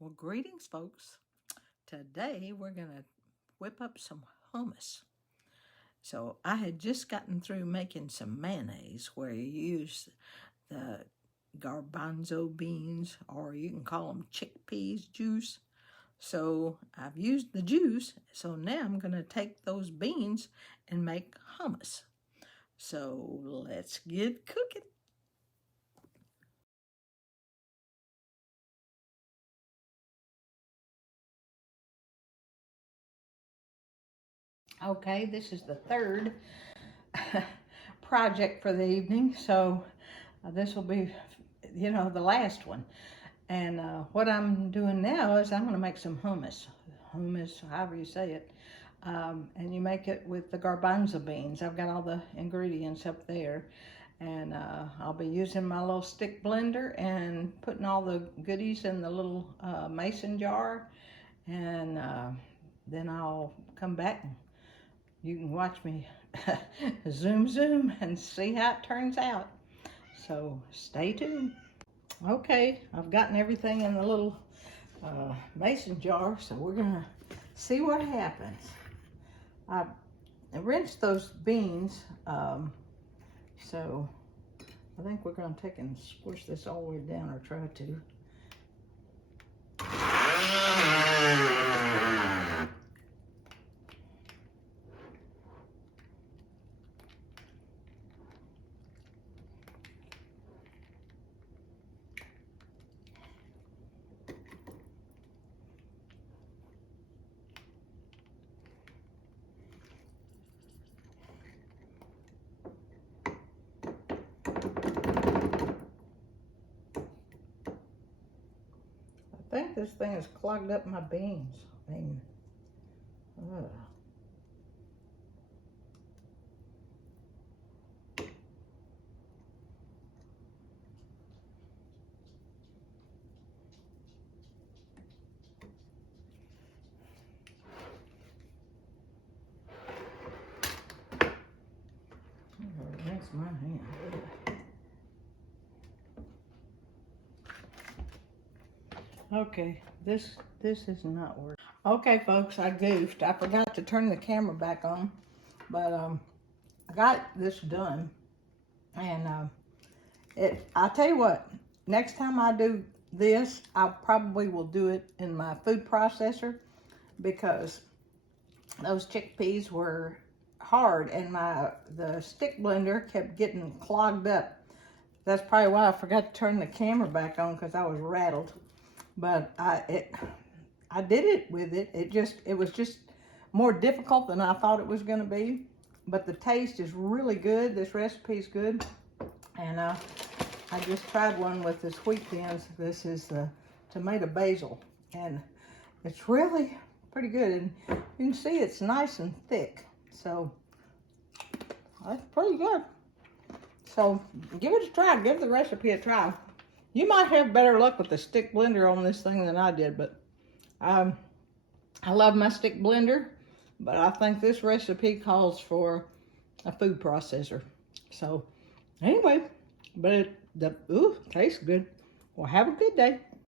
Well, greetings, folks. Today we're going to whip up some hummus. So I had just gotten through making some mayonnaise where you use the garbanzo beans, or you can call them chickpeas juice. So I've used the juice, so now I'm going to take those beans and make hummus. So let's get cooking. Okay, this is the third project for the evening, so this will be, the last one. And what I'm doing now is I'm going to make some hummus, however you say it. And you make it with the garbanzo beans. I've got all the ingredients up there. And I'll be using my little stick blender and putting all the goodies in the little mason jar. And then I'll come back and you can watch me zoom and see how it turns out. So stay tuned. Okay, I've gotten everything in the little mason jar, so we're gonna see what happens. I rinsed those beans, so I think we're gonna take and squish this all the way down, or try to. I think this thing has clogged up my beans. I mean, rinse my hand. Okay, this is not working. Okay, folks, I goofed. I forgot to turn the camera back on, but I got this done, and I'll tell you what. Next time I do this, I probably will do it in my food processor, because those chickpeas were hard, and the stick blender kept getting clogged up. That's probably why I forgot to turn the camera back on, because I was rattled. But I did it with it. It was just more difficult than I thought it was going to be. But the taste is really good. This recipe is good. And I just tried one with this wheat beans. This is the tomato basil. And it's really pretty good. And you can see it's nice and thick. So that's pretty good. So give it a try. Give the recipe a try. You might have better luck with the stick blender on this thing than I did, but I love my stick blender, but I think this recipe calls for a food processor. So anyway, but it tastes good. Well, have a good day.